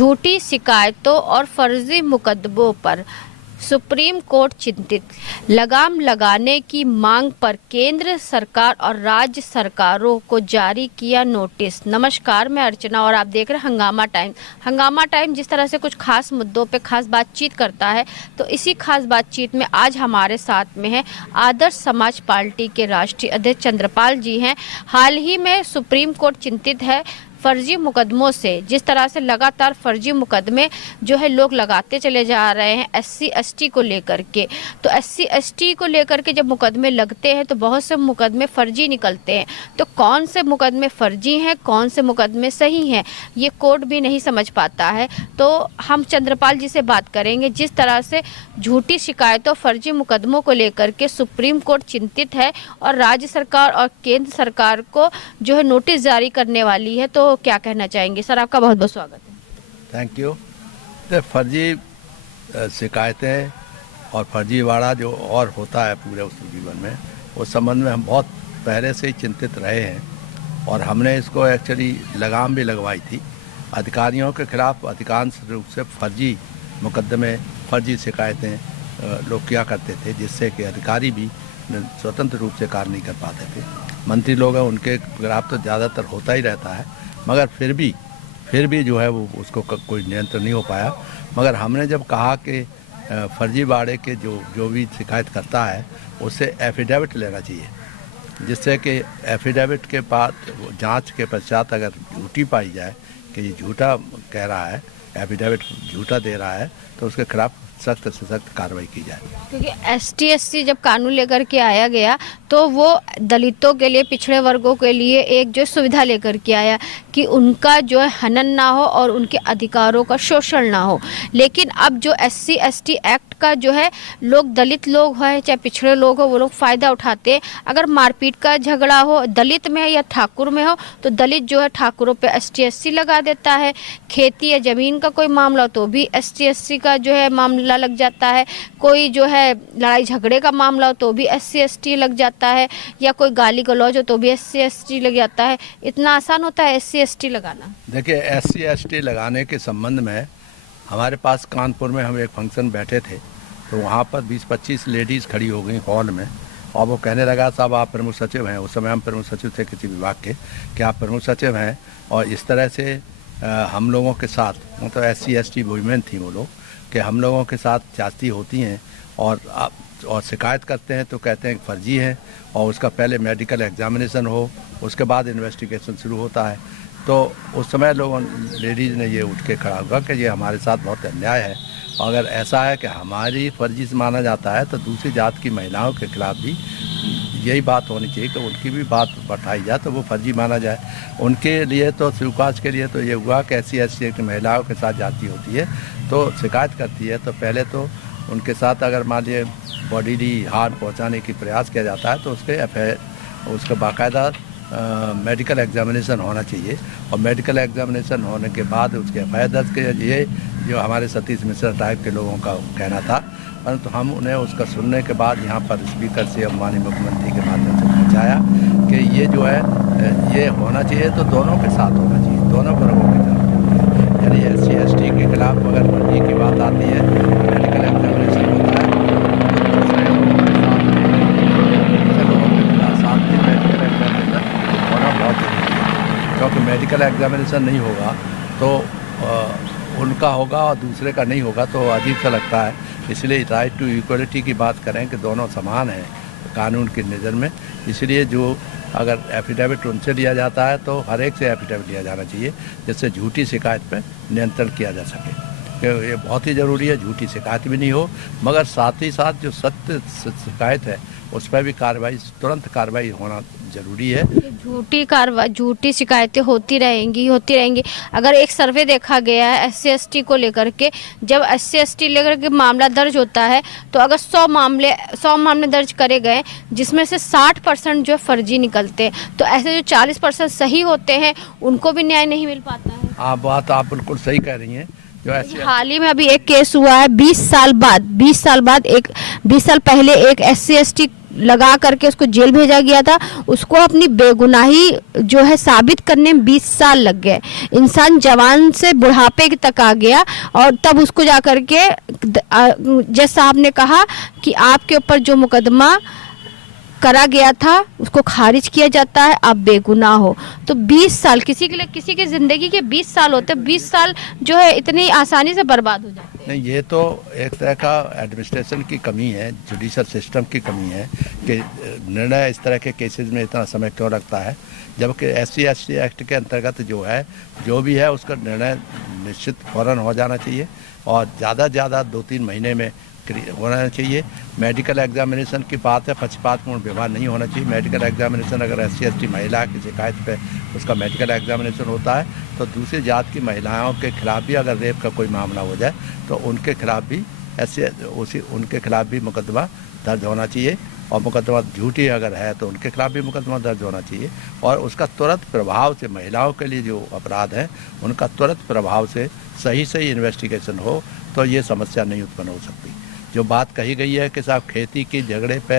झूठी शिकायतों और फर्जी मुकदमों पर सुप्रीम कोर्ट चिंतित। लगाम लगाने की मांग पर केंद्र सरकार और राज्य सरकारों को जारी किया नोटिस। नमस्कार, मैं अर्चना और आप देख रहे हैं हंगामा टाइम। हंगामा टाइम जिस तरह से कुछ खास मुद्दों पे खास बातचीत करता है, तो इसी खास बातचीत में आज हमारे साथ में है आदर्श समाज पार्टी के राष्ट्रीय अध्यक्ष चंद्रपाल जी हैं। हाल ही में सुप्रीम कोर्ट चिंतित है फर्जी मुकदमों से। जिस तरह से लगातार फर्जी मुकदमे जो है लोग लगाते चले जा रहे हैं SC ST को लेकर के, तो SC ST को लेकर के जब मुकदमे लगते हैं तो बहुत से मुकदमे फर्जी निकलते हैं। तो कौन से मुकदमे फर्जी हैं, कौन से मुकदमे सही हैं, ये कोर्ट भी नहीं समझ पाता है। तो हम चंद्रपाल जी से बात करेंगे। जिस तरह से झूठी शिकायतों, फर्जी मुकदमों को लेकर के सुप्रीम कोर्ट चिंतित है और राज्य सरकार और केंद्र सरकार को जो है नोटिस जारी करने वाली है, तो क्या कहना चाहेंगे सर? आपका बहुत बहुत स्वागत है। Thank you. तो फर्जी शिकायतें और फर्जीवाड़ा जो और होता है पूरे उस जीवन में, उस संबंध में हम बहुत पहले से ही चिंतित रहे हैं और हमने इसको एक्चुअली लगाम भी लगवाई थी। अधिकारियों के खिलाफ अधिकांश रूप से फर्जी मुकदमे, फर्जी शिकायतें लोग किया करते थे, जिससे कि अधिकारी भी स्वतंत्र रूप से कार्य नहीं कर पाते थे। मंत्री लोग हैं, उनके खिलाफ तो ज़्यादातर होता ही रहता है, मगर फिर भी जो है वो उसको कोई नियंत्रण नहीं हो पाया। मगर हमने जब कहा कि फर्जीवाड़े के जो भी शिकायत करता है उससे एफिडेविट लेना चाहिए, जिससे कि एफिडेविट के बाद जांच के पश्चात अगर झूठी पाई जाए कि ये झूठा कह रहा है, एफिडेविट झूठा दे रहा है, तो उसके खिलाफ सख्त से सख्त कार्रवाई की जाए। क्योंकि ST SC जब कानून लेकर के आया गया तो वो दलितों के लिए, पिछड़े वर्गों के लिए एक जो सुविधा लेकर के आया कि उनका जो है हनन ना हो और उनके अधिकारों का शोषण ना हो। लेकिन अब जो SC ST एक्ट का जो है लोग, दलित लोग हैं चाहे पिछड़े लोग हो, वो लोग फ़ायदा उठाते हैं। अगर मारपीट का झगड़ा हो, दलित में या ठाकुर में हो, तो दलित जो है ठाकुरों पे ST SC लगा देता है। खेती या ज़मीन का कोई मामला हो तो भी ST SC का जो है मामला लग जाता है। कोई जो है लड़ाई झगड़े का मामला हो तो भी SC ST लग जाता है, या कोई गाली गलौज हो तो भी SC ST लग जाता है। इतना आसान होता है SC ST लगाना? देखिए, SC ST लगाने के संबंध में हमारे पास कानपुर में हम एक फंक्शन बैठे थे, तो वहाँ पर 20-25 लेडीज़ खड़ी हो गई हॉल में, और वो कहने लगा, साहब आप प्रमुख सचिव हैं। उस समय हम प्रमुख सचिव थे किसी विभाग के, कि आप प्रमुख सचिव हैं और इस तरह से हम लोगों के साथ, मतलब SC ST वुमेन थी वो लोग, कि हम लोगों के साथ जाति होती हैं और शिकायत करते हैं तो कहते हैं कि फर्जी है, और उसका पहले मेडिकल एग्जामिनेशन हो, उसके बाद इन्वेस्टिगेशन शुरू होता है। तो उस समय लोगों, लेडीज़ ने ये उठ के खड़ा हुआ कि ये हमारे साथ बहुत अन्याय है। अगर ऐसा है कि हमारी फर्जी से माना जाता है, तो दूसरी जात की महिलाओं के खिलाफ भी यही बात होनी चाहिए कि उनकी भी बात बढ़ाई जाए, तो वो फर्जी माना जाए। उनके लिए तो स्वीकार के लिए तो ये हुआ कि SC ST की महिलाओं के साथ जाती होती है तो शिकायत करती है, तो पहले तो उनके साथ अगर मान लीजिए बॉडीली हार्म पहुंचाने की प्रयास किया जाता है तो उसका बाकायदा मेडिकल एग्जामिनेशन होना चाहिए, और मेडिकल एग्जामिनेशन होने के बाद उसके FIR दर्ज किया। ये जो हमारे सतीश मिश्रा टाइप के लोगों का कहना था, परंतु हम उन्हें उसका सुनने के बाद यहाँ पर स्पीकर से माननीय मुख्यमंत्री के माध्यम से पहुँचाया कि ये जो है ये होना चाहिए, तो दोनों के साथ होना चाहिए, दोनों वर्गों के साथ। यानी SC ST के खिलाफ अगर फर्जी की बात आती है, मेडिकल एग्जामिनेशन होता है, तो दूसरे लोगों के साथ भी मेडिकल एग्जामिनेशन होना बहुत जरूरी है। क्योंकि मेडिकल एग्जामिनेशन नहीं होगा तो उनका होगा और दूसरे का नहीं होगा, तो अजीब सा लगता है। इसलिए राइट टू इक्वलिटी की बात करें कि दोनों समान हैं कानून की नज़र में। इसलिए जो अगर एफिडेविट उनसे लिया जाता है तो हर एक से एफिडेविट लिया जाना चाहिए, जिससे झूठी शिकायत पर नियंत्रण किया जा सके। ये बहुत ही ज़रूरी है, झूठी शिकायत भी नहीं हो, मगर साथ ही साथ जो सत्य शिकायत है उस पर भी तुरंत कार्रवाई होना जरूरी है। झूठी शिकायतें होती रहेंगी। अगर एक सर्वे देखा गया है SC ST को लेकर के, जब SC ST लेकर के मामला दर्ज होता है तो अगर 100 मामले दर्ज करे गए, जिसमें से 60% जो फर्जी निकलते हैं, तो ऐसे जो 40% सही होते हैं उनको भी न्याय नहीं मिल पाता है। हाँ, बात आप बिल्कुल सही कह रही हैं। हाल ही में अभी एक केस हुआ है 20 साल पहले एक SC ST लगा करके उसको जेल भेजा गया था, उसको अपनी बेगुनाही जो है साबित करने में 20 साल लग गए। इंसान जवान से बुढ़ापे तक आ गया और तब उसको जा करके जज साहब ने कहा कि आपके ऊपर जो मुकदमा करा गया था उसको खारिज किया जाता है, आप बेगुनाह हो। तो 20 साल किसी के लिए, किसी की ज़िंदगी के 20 साल होते, 20 साल जो है इतनी आसानी से बर्बाद हो जाते हैं। नहीं, ये तो एक तरह का एडमिनिस्ट्रेशन की कमी है, जुडिशल सिस्टम की कमी है कि निर्णय इस तरह के केसेस में इतना समय क्यों लगता है, जबकि SC/ST एक्ट के अंतर्गत जो है, जो भी है उसका निर्णय निश्चित फौरन हो जाना चाहिए और ज़्यादा से ज़्यादा 2-3 महीने में होना चाहिए। मेडिकल एग्जामिनेशन की बात है, पक्षपातपूर्ण व्यवहार नहीं होना चाहिए। मेडिकल एग्जामिनेशन अगर SC/ST महिला की शिकायत पे उसका मेडिकल एग्जामिनेशन होता है तो दूसरी जात की महिलाओं के खिलाफ भी अगर रेप का कोई मामला हो जाए तो उनके खिलाफ भी उनके खिलाफ भी मुकदमा दर्ज होना चाहिए और मुकदमा झूठी अगर है तो उनके खिलाफ भी मुकदमा दर्ज होना चाहिए और उसका तुरंत प्रभाव से महिलाओं के लिए जो अपराध हैं उनका तुरंत प्रभाव से सही इन्वेस्टिगेशन हो तो ये समस्या नहीं उत्पन्न हो सकती। जो बात कही गई है कि साहब खेती के झगड़े पे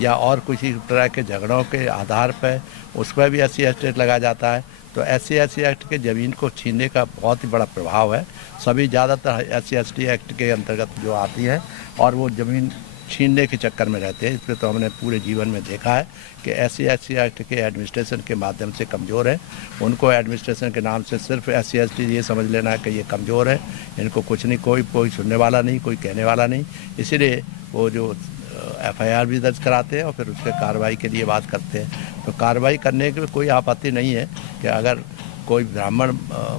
या और किसी तरह के झगड़ों के आधार पे उस पर भी SC/ST लगाया जाता है तो SC/ST एक्ट के ज़मीन को छीनने का बहुत ही बड़ा प्रभाव है। सभी ज़्यादातर SC/ST एक्ट के अंतर्गत जो आती है और वो ज़मीन छीनने के चक्कर में रहते हैं। इस पर तो हमने पूरे जीवन में देखा है कि SC/ST एक्ट के एडमिनिस्ट्रेशन के माध्यम से कमज़ोर है। उनको एडमिनिस्ट्रेशन के नाम से सिर्फ SC/ST ये समझ लेना है कि ये कमज़ोर है, इनको कुछ नहीं, कोई सुनने वाला नहीं, कोई कहने वाला नहीं। इसीलिए वो जो FIR भी दर्ज कराते हैं और फिर उसके कार्रवाई के लिए बात करते हैं। तो कार्रवाई करने की कोई आपत्ति नहीं है कि अगर कोई ब्राह्मण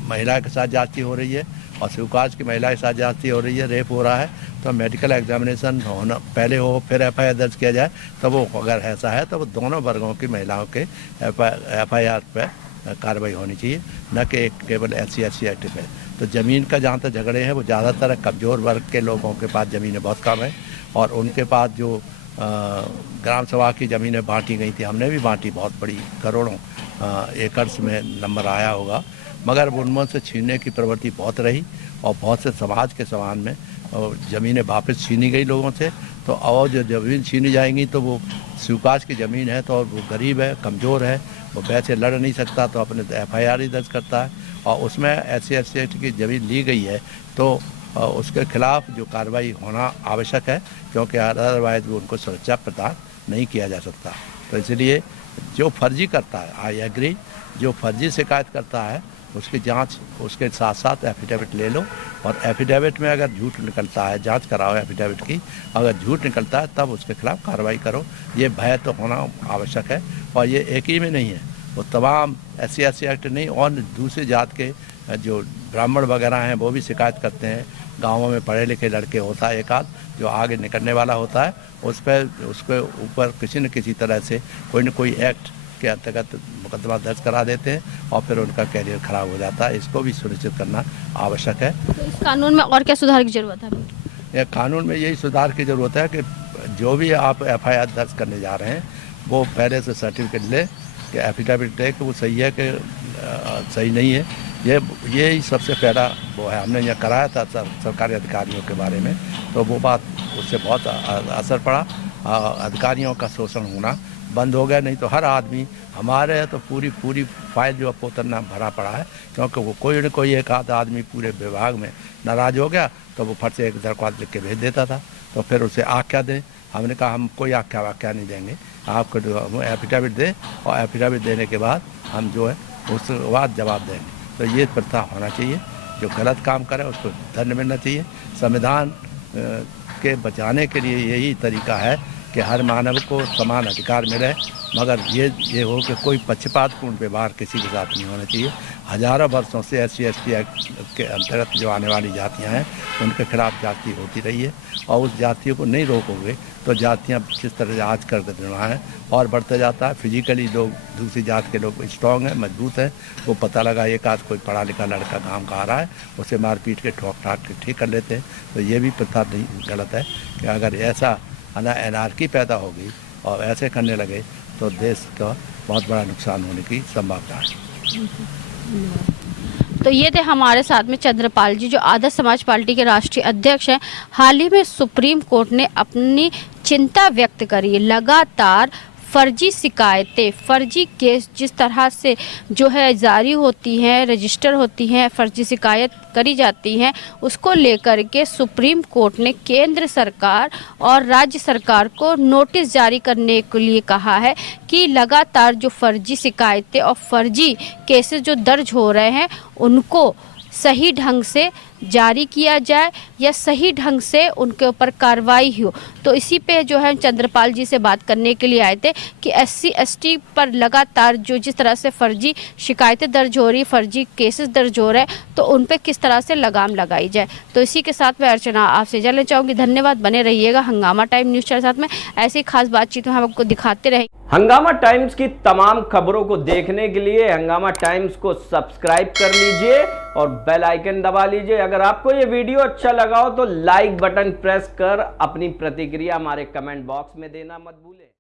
महिला के साथ जाति हो रही है और शिवकाज की महिला के साथ जाति हो रही है, रेप हो रहा है, तो मेडिकल एग्जामिनेशन होना पहले हो फिर FIR दर्ज किया जाए। तो वो अगर ऐसा है तो वो दोनों वर्गों की महिलाओं के FIR पर कार्रवाई होनी चाहिए, न कि केवल SC/ST एक्ट पे। तो ज़मीन का जहाँ तक झगड़े हैं वो ज़्यादातर कमज़ोर वर्ग के लोगों के पास ज़मीनें बहुत कम है और उनके पास जो ग्राम सभा की ज़मीनें बांटी गई थी, हमने भी बांटी, बहुत बड़ी करोड़ों एकर्स में नंबर आया होगा, मगर उनमें से छीनने की प्रवृत्ति बहुत रही और बहुत से समाज के समान में ज़मीनें वापस छीनी गई लोगों से। तो और जो ज़मीन छीनी जाएंगी तो वो शिवकाज की ज़मीन है तो वो गरीब है, कमज़ोर है, वो पैसे लड़ नहीं सकता तो अपने FIR ही दर्ज करता है और उसमें SC/ST एक्ट की ज़मीन ली गई है तो उसके खिलाफ जो कार्रवाई होना आवश्यक है, क्योंकि अदरवाइज वो उनको सुरक्षा प्रदान नहीं किया जा सकता। तो इसलिए जो फर्जी करता है, आई एग्री, जो फर्जी शिकायत करता है उसकी जांच उसके साथ साथ एफिडेविट ले लो और एफिडेविट में अगर झूठ निकलता है, जांच कराओ एफिडेविट की, अगर झूठ निकलता है तब उसके खिलाफ कार्रवाई करो। ये भय तो होना आवश्यक है और ये एक ही में नहीं है, वो तमाम SC/ST एक्ट नहीं और दूसरी जात के जो ब्राह्मण वगैरह हैं वो भी शिकायत करते हैं। गाँवों में पढ़े लिखे लड़के होता है एक आध जो आगे निकलने वाला होता है, उस पर उसके ऊपर किसी न किसी तरह से कोई न कोई एक्ट के अंतर्गत मुकदमा दर्ज करा देते हैं और फिर उनका कैरियर खराब हो जाता है। इसको भी सुनिश्चित करना आवश्यक है। तो इस कानून में और क्या सुधार की जरूरत है? यह कानून में यही सुधार की ज़रूरत है कि जो भी आप FIR दर्ज करने जा रहे हैं वो पहले से सर्टिफिकेट ले कि एफिडेविट दे कि वो सही है कि सही नहीं है। ये सबसे पहला वो है। हमने यह कराया था सरकारी अधिकारियों के बारे में, तो वो बात उससे बहुत असर पड़ा। अधिकारियों का शोषण होना बंद हो गया, नहीं तो हर आदमी हमारे है तो पूरी फाइल जो पोतना भरा पड़ा है, क्योंकि वो कोई न कोई एक आध आदमी पूरे विभाग में नाराज़ हो गया तो वो फट से एक दरख्वास्त लिख के भेज देता था। तो फिर उसे आख्या दें, हमने कहा हम कोई आख्या नहीं देंगे, आपको एफिडेविट दें और एफिडेविट देने के बाद हम जो है उसके बाद जवाब देंगे। तो ये प्रथा होना चाहिए। जो गलत काम करे उसको दंड मिलना चाहिए। संविधान के बचाने के लिए यही तरीका है कि हर मानव को समान अधिकार मिले, मगर ये हो कि कोई पक्षपातपूर्ण व्यवहार किसी के साथ नहीं होना चाहिए। हज़ारों वर्षों से SC/ST एक्ट के अंतर्गत जो आने वाली जातियां हैं उनके खिलाफ जाति होती रही है और उस जातियों को नहीं रोकोगे तो जातियां जिस तरह से आज कर देना है और बढ़ते जाता है। फिजिकली लोग दूसरी जात के लोग स्ट्रॉन्ग हैं, मजबूत हैं, वो पता लगा एक आध कोई पढ़ा लिखा लड़का काम का आ रहा है, उसे मार पीट के ठोक ठाक के ठीक कर लेते हैं। तो ये भी प्रथा नहीं गलत है कि अगर ऐसा एनार्की पैदा होगी और ऐसे करने लगे तो देश का बहुत बड़ा नुकसान होने की संभावना है। तो ये थे हमारे साथ में चंद्रपाल जी, जो आदर्श समाज पार्टी के राष्ट्रीय अध्यक्ष हैं। हाल ही में सुप्रीम कोर्ट ने अपनी चिंता व्यक्त करी। लगातार फर्जी शिकायतें, फर्जी केस जिस तरह से जो है जारी होती हैं, रजिस्टर होती हैं, फर्जी शिकायत करी जाती हैं, उसको लेकर के सुप्रीम कोर्ट ने केंद्र सरकार और राज्य सरकार को नोटिस जारी करने के लिए कहा है कि लगातार जो फर्जी शिकायतें और फर्जी केसेस जो दर्ज हो रहे हैं उनको सही ढंग से जारी किया जाए या सही ढंग से उनके ऊपर कार्रवाई हो। तो इसी पे जो है चंद्रपाल जी से बात करने के लिए आए थे कि SC ST पर लगातार जो जिस तरह से फर्जी शिकायतें दर्ज हो रही, फर्जी केसेस दर्ज हो रहे हैं, तो उन पे किस तरह से लगाम लगाई जाए। तो इसी के साथ मैं अर्चना आपसे जानना चाहूँगी। धन्यवाद, बने रहिएगा हंगामा टाइम न्यूज़ चैनल साथ में। ऐसी खास बातचीत हम आपको दिखाते रहेंगे। हंगामा टाइम्स की तमाम खबरों को देखने के लिए हंगामा टाइम्स को सब्सक्राइब कर लीजिए और बेल आइकन दबा लीजिए। अगर आपको ये वीडियो अच्छा लगा हो तो लाइक बटन प्रेस कर अपनी प्रतिक्रिया हमारे कमेंट बॉक्स में देना मत भूलें।